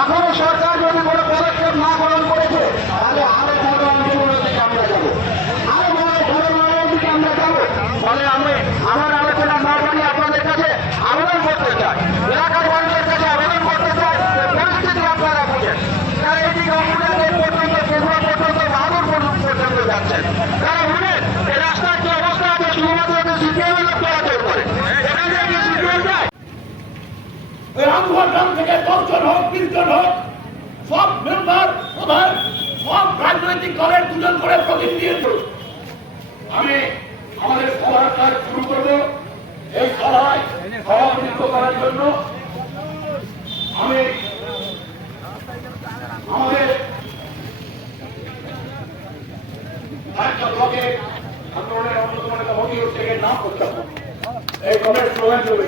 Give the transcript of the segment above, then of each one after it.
এখনো সরকার যদি কোনো পদক্ষেপ না গ্রহণ করেছে তাহলে আরো বড় আন্দোলনের দিকে আমরা যাবো, আরো বড় লড়াইয়ের দিকে আমরা যাবো। ফলে আমি আমার আলোচনা না বাড়িয়ে আপনাদের কাছে আবেদন করতে চাই, এলাকার মানুষের কাছে আবেদন করতে চাই, পরিস্থিতি আপনারা বুঝেন। তারা এটি পর্যন্ত কেন্দ্র পর্যন্ত বাহাদুর পর্যন্ত যাচ্ছেন, তারা বুঝেন এই রাস্তার যে অবস্থা আছে শুধুমাত্র সিপিএমের লোক চলাচল করে, এখানে কি সিপিএম যায়? রামঘর গ্রাম থেকে 10 জন হোক 20 জন হোক সব মেম্বার প্রধান সব রাজনৈতিক দলের 2 জন করে প্রতিনিধি। আমি আমাদের সভার কাজ শুরু করব। এই সভায় সভাপতিত্ব করার জন্য আমি আমাদের ব্লকের আন্দোলনের অন্যতম নেতা মতিউর শেখের নাম প্রস্তাব এই দলের স্লোগান চলে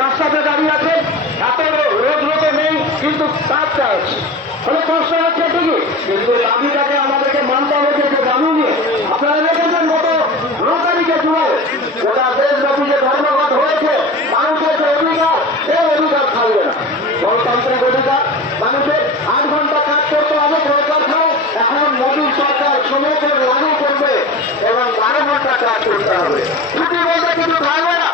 রাস্তাতে দাঁড়িয়ে আছেন, এত রোদ রোদে নেই কিন্তু তাপটা আছে, ফলে কষ্ট হচ্ছে ঠিকই, কিন্তু দাবিটাকে আমাদেরকে মানতে হবে যে দাবি নিয়ে আপনারা দেখেছেন গত 9 তারিখে জুলাই গোটা দেশব্যাপী যে ধর্মঘট হয়েছে, মানুষের যে অধিকার সেই অধিকার থাকবে না। গণতান্ত্রিক অধিকার মানুষের 8 ঘন্টা কাজ করতে হবে কলকারখানায়, এখন মোদীর সরকার শ্রমিকের লাগু করবে এবং 12 ঘন্টা কাজ করতে হবে, ছুটি বলতে কিছু থাকবে না।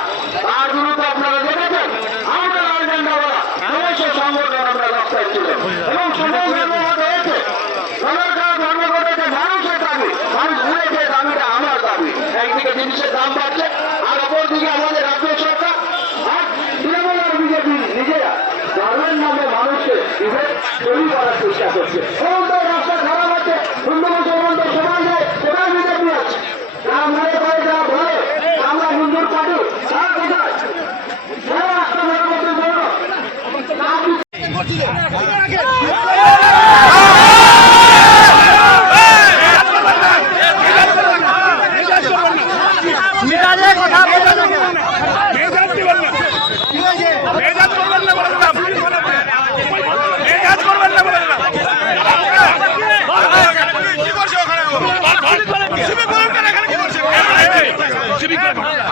তার বিরুদ্ধে আপনারা দেখেছেন আমরা রাজেন্দ্রওয়ালা সমস্ত সংগঠন আমরা রাস্তায় ছিলেন এবং সময় ধর্মঘট হয়েছে, ধর্মঘট হয়েছে মানুষের দাবি, মানুষ ভুলেছে দাবিটা আমার দাবি। একদিকে জিনিসের দাম বাড়ছে আর অপরদিকে আমাদের রাজ্য সরকার আর তৃণমূল আর বিজেপি নিজেরা ধর্মের নামে মানুষকে তৈরি করার চেষ্টা করছে। রাস্তা খারাপ আছে, হিন্দু মুসলমানদের সমান যায় সেটাও বিজেপি আছে, যারা মনে করে যারা বলে আমরা হিন্দুর পার্টি তারা কোথায় রাস্তা মেরামতের জন্য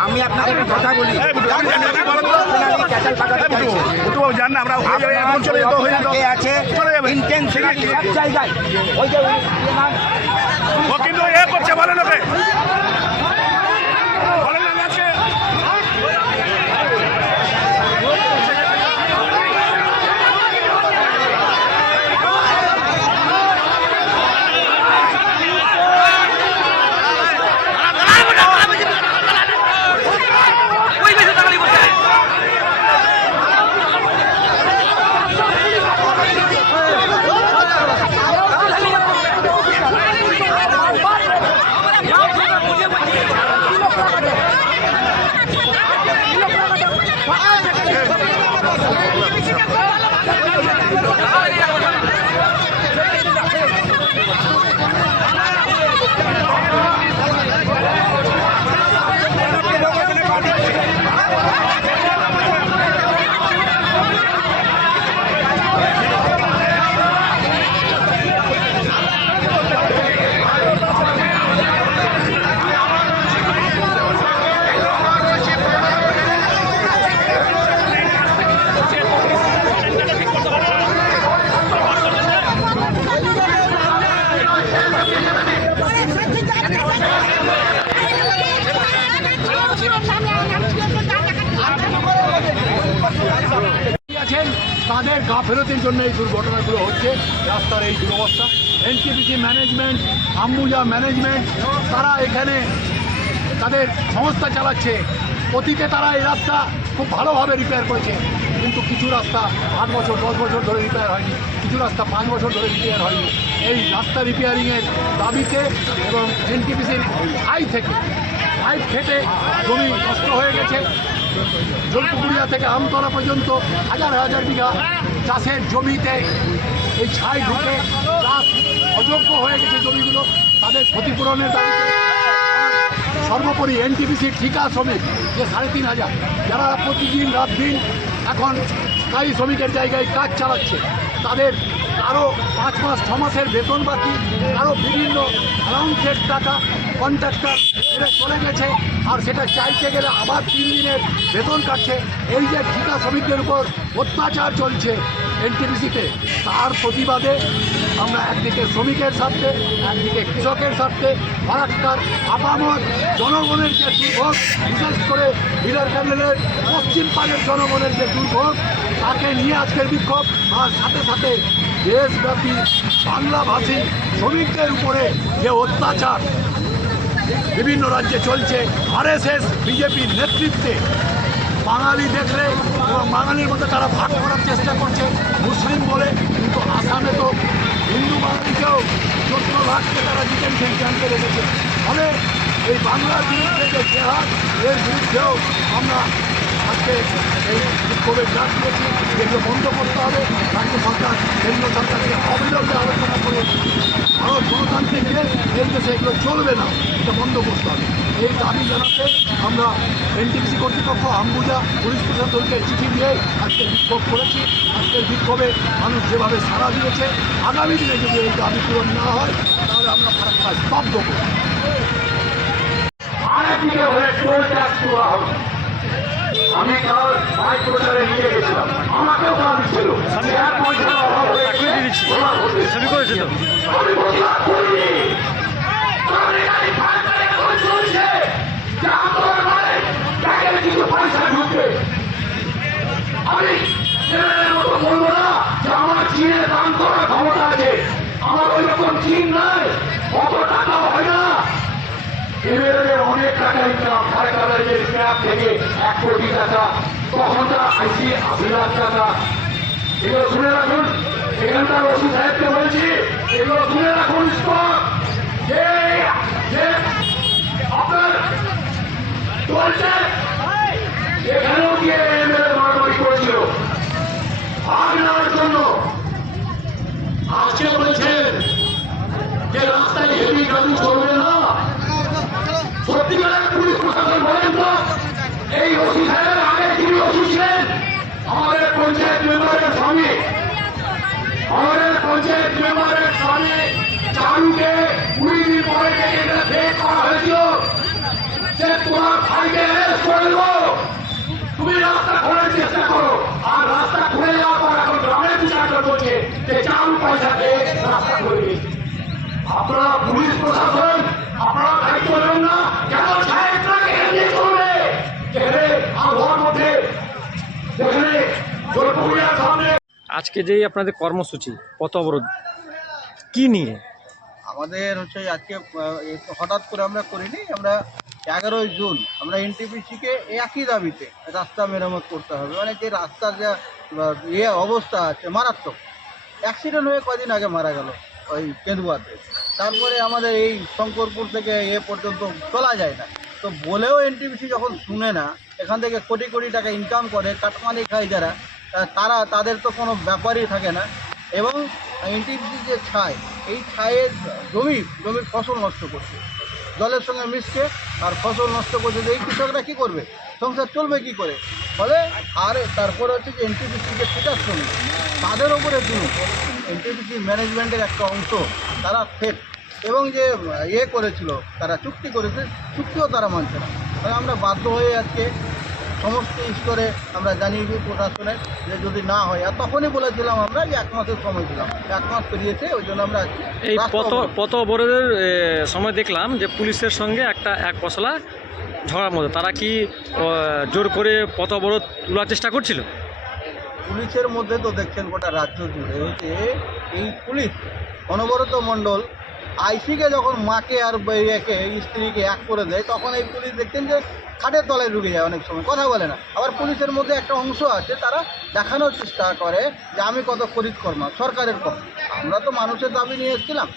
আমি আপনাদের কথা বলি জায়গায় ওই যে কিন্তু এ করছে বলেন ওকে তাদের গাফিলতির জন্য এই দুর্ঘটনাগুলো হচ্ছে, রাস্তার এই দুরবস্থা। এনটিপিসি ম্যানেজমেন্ট, আম্বুজা ম্যানেজমেন্ট তারা এখানে তাদের সংস্থা চালাচ্ছে, অতীতে তারা এই রাস্তা খুব ভালোভাবে রিপেয়ার করেছে, কিন্তু কিছু রাস্তা 8 বছর 10 বছর ধরে রিপেয়ার হয়নি। কিছু রাস্তা 5 বছর ধরে রিপেয়ার হয়নি। এই রাস্তা রিপেয়ারিংয়ের দাবিতে এবং এনটিপিসির আই থেকে পাইপ ফেটে জমি নষ্ট হয়ে গেছে। জলপুকুরিয়া থেকে আমতলা পর্যন্ত হাজার হাজার বিঘা চাষের জমিতে এই ছাই ঢুকে চাষ অযোগ্য হয়ে গেছে জমিগুলো, তাদের ক্ষতিপূরণের দাবিতে। সর্বোপরি এনটিপিসির ঠিকা শ্রমিক যে 3,500, যারা প্রতিদিন রাত দিন এখন স্থায়ী শ্রমিকের জায়গায় কাজ চালাচ্ছে, তাদের আরও 5 মাস 6 মাসের বেতন বাকি, আরও বিভিন্ন অ্যালাউন্সের টাকা কন্ট্রাক্টর এরা চলে গেছে, আর সেটা চাইতে গেলে আবার 3 দিনের বেতন কাটছে। এই যে ঠিকা শ্রমিকদের উপর অত্যাচার চলছে এনটিপিসিতে, তার প্রতিবাদে আমরা একদিকে শ্রমিকের স্বার্থে, একদিকে কৃষকের স্বার্থে ফারাক্কার আপামর জনগণের যে দুর্ভোগ, বিশেষ করে হিলার ক্যান্ডেলের পশ্চিম পাড়ের জনগণের যে দুর্ভোগ, তাকে নিয়ে আজকের বিক্ষোভ। আর সাথে সাথে দেশব্যাপী বাংলাভাষী শ্রমিকদের উপরে যে অত্যাচার বিভিন্ন রাজ্যে চলছে, আরএসএস বিজেপির নেতৃত্বে বাঙালি দেখলে এবং বাঙালির মধ্যে তারা ভাগ করার চেষ্টা করছে মুসলিম বলে, কিন্তু আসামে তো হিন্দু বাঙালিকেও 14 লাখকে তারা ডিটেনশন ক্যাম্পে রেখেছে। ফলে এই বাংলার বিরুদ্ধে যে জেহাদ, এর বিরুদ্ধেও আমরা আজকে এই বিক্ষোভের ডাক দিয়েছি। যেগুলো বন্ধ করতে হবে, রাজ্য সরকার কেন্দ্র সরকারকে অবিলম্বে আলোচনা করে ভারত গণতান্ত্রিক দেশ, এই দেশে এগুলো চলবে না, এটা বন্ধ করতে হবে। এই দাবি জানাতে আমরা এনটিপিসি কর্তৃপক্ষ, আম্বুজা, পুলিশ প্রশাসনকে চিঠি দিয়ে আজকে বিক্ষোভ করেছি। আজকের বিক্ষোভে মানুষ যেভাবে সাড়া দিয়েছে, আগামী দিনে যদি এই দাবি পূরণ না হয় তাহলে আমরা ফারাক্কা স্তব্ধ করব। আরেকদিকে হলে টোল ট্যাক্স দেওয়া হবে। আমি কাল বাইক প্রচারে নিয়ে গেছিলাম, আমাকেও দাম ছিল পয়সার অভাব হয়ে গেছে। ছবি করেছে তো আমি প্রতিবাদ করিনি। তবে গাড়ি ভাড়া করে এখন চলছে যে আমার মানে ব্যাগের কিছু পয়সা ঢুকবে। আমি ছেলেদের মতো বলবো না যে আমার চীনের দাম করার ক্ষমতা আছে, আমার ওই রকম চীন নাই, অত টাকা হয় না। এমএলএ অনেক টাকা ইনকাম, সরকারের যে স্ক্র্যাপ থেকে 1 কোটি টাকা, তখন তারা আইসি 80 লাখ টাকা। এগুলো শুনে রাখুন, এখানকার ওষুধ সাহেবকে বলছি, এগুলো শুনে রাখুন স্টক যে আপনার চলছে। এখানেও গিয়ে এমএলএ মারামারি করেছিল ভাগ নেওয়ার জন্য। আজকে বলছেন যে রাস্তায় হেভি গাড়ি চলবে না। সত্যিকারের পুলিশ প্রশাসন বলেন তো, এই ওসি সাহেবের আগে যিনি ওসি ছিলেন, আমাদের পঞ্চায়েত মেম্বারের স্বামী, আমাদের পঞ্চায়েত মেম্বারের স্বামী চারুকে 20 দিন পরে থেকে এটা ভেট করা হয়েছিল যে তোমার ভাইকে অ্যারেস্ট করে দেবো, তুমি রাস্তা খোলার চেষ্টা করো। আর রাস্তা খুলে যাওয়ার পর এখন গ্রামের বিচারটা বলছে যে চারু পয়সা দিয়ে রাস্তা খুলে দিয়েছে। আপনারা পুলিশ প্রশাসন, আপনারা দায়িত্ব নেন না কেন? সাহেবটাকে এগিয়ে চলবে যেখানে আবহাওয়ার মধ্যে, যেখানে জলপুরিয়ার সামনে। আজকে যে আপনাদের কর্মসূচি পথ অবরোধ কি নিয়ে? আমাদের হচ্ছে আজকে হঠাৎ করে আমরা করিনি, আমরা 11ই জুন আমরা এনটিপিসিকে একই দাবিতে রাস্তা মেরামত করতে হবে। মানে যে রাস্তার যা অবস্থা আছে মারাত্মক, অ্যাক্সিডেন্ট হয়ে কদিন আগে মারা গেল ওই কেন্দুয়াতে। তারপরে আমাদের এই শঙ্করপুর থেকে এ পর্যন্ত চলা যায় না। তো বলেও এনটিপিসি যখন শুনে না, এখান থেকে কোটি কোটি টাকা ইনকাম করে কাটমানি খায় যারা, তাদের তো কোনো ব্যাপারই থাকে না। এবং এনটিপিসি যে ছাই, এই ছাইয়ের জমির ফসল নষ্ট করছে, জলের সঙ্গে মিশছে আর ফসল নষ্ট করছে। এই কৃষকরা কী করবে, সংসার চলবে কী করে? ফলে আর তারপরে হচ্ছে যে এনটিপিসি যে ঠিকা শ্রমিক, তাদের ওপরে শুনুন এনটিপিসি ম্যানেজমেন্টের একটা অংশ তারা ফেক, এবং যে করেছিল, তারা চুক্তি করেছে, চুক্তিও তারা মানছে না। তাই আমরা বাধ্য হয়ে আজকে সমস্ত স্তরে আমরা জানিয়েছি প্রশাসনের যে যদি না হয়, আর তখনই বলেছিলাম আমরা যে 1 মাসের সময় দিলাম, 1 মাস পেরিয়েছে, ওই জন্য আমরা এই পথ অবরোধের সময় দেখলাম যে পুলিশের সঙ্গে এক পশলা ঝগড়ার মধ্যে তারা কি জোর করে পথ অবরোধ তোলার চেষ্টা করছিল। পুলিশের মধ্যে তো দেখছেন গোটা রাজ্য জুড়ে যে এই পুলিশ অনবরত মণ্ডল আইসিকে যখন মাকে আর একে স্ত্রীকে এক করে দেয় তখন এই পুলিশ দেখতেন যে খাটের তলায় ঢুকে যায়, অনেক সময় কথা বলে না। আবার পুলিশের মধ্যে একটা অংশ আছে, তারা দেখানোর চেষ্টা করে যে আমি কত করিতকর্মা সরকারের পক্ষে। আমরা তো মানুষের দাবি নিয়ে এসেছিলাম,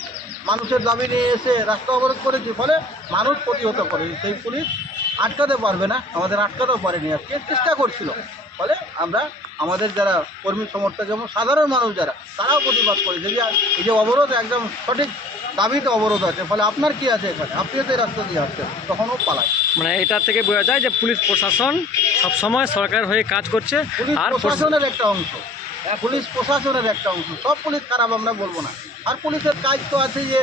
মানুষের দাবি নিয়ে এসে রাস্তা অবরোধ করেছি, ফলে মানুষ প্রতিহত করে সেই পুলিশ আটকাতে পারবে না, আমাদের আটকাতেও পারেনি, আজকে চেষ্টা করছিল। ফলে আমরা আমাদের যারা কর্মী সমর্থক এবং সাধারণ মানুষ যারা, তারাও প্রতিবাদ করেছে যে এই যে অবরোধ একদম সঠিক দাবিতে অবরোধ আছে। ফলে আপনার কি আছে এখানে, আপনিও তো এই রাস্তা দিয়ে আসছেন, তখনও পালায়। মানে এটা থেকে বোঝা যায় যে পুলিশ প্রশাসন সবসময় সরকারের হয়ে কাজ করছে। পুলিশ আর প্রশাসনের একটা অংশ, পুলিশ প্রশাসনের একটা অংশ, সব পুলিশ খারাপ আমরা বলবো না। আর পুলিশের কাজ তো আছে যে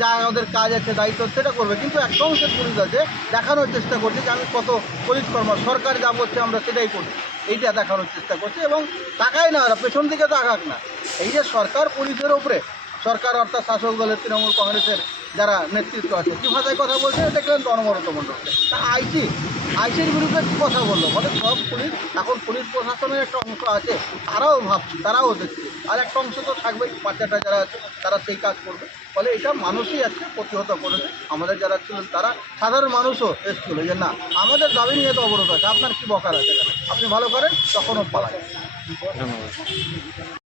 যা ওদের কাজ আছে, দায়িত্ব সেটা করবে, কিন্তু একটা অংশের পুলিশ আছে দেখানোর চেষ্টা করছে যে আমি কত করিতকর্মা, সরকার যা বলছে আমরা সেটাই করছি, এইটা দেখানোর চেষ্টা করছে। এবং তাকায় না, ওরা পেছন দিকে তাকাক না। এই যে সরকার পুলিশের ওপরে, সরকার অর্থাৎ শাসক দলের তৃণমূল কংগ্রেসের যারা নেতৃত্ব আছে কী ভাষায় কথা বলছে দেখলেন তো অনবরত মণ্ডলকে। তা আইসির বিরুদ্ধে কী কথা বললো, বলে সব পুলিশ এখন পুলিশ প্রশাসনের একটা অংশ আছে, তারাও ভাবছে, তারাও দেখছে, আর একটা অংশ তো থাকবেই, বাচ্চাটা যারা আছে তারা সেই কাজ করবে। ফলে এটা মানুষই আজকে প্রতিহত করেছে। আমাদের যারা ছিলেন তারা সাধারণ মানুষও এসেছিল যে না আমাদের দাবি নিয়ে তো অবরোধ আছে, আপনার কী বকার আছে, আপনি ভালো করেন, তখনও পালায়। ধন্যবাদ।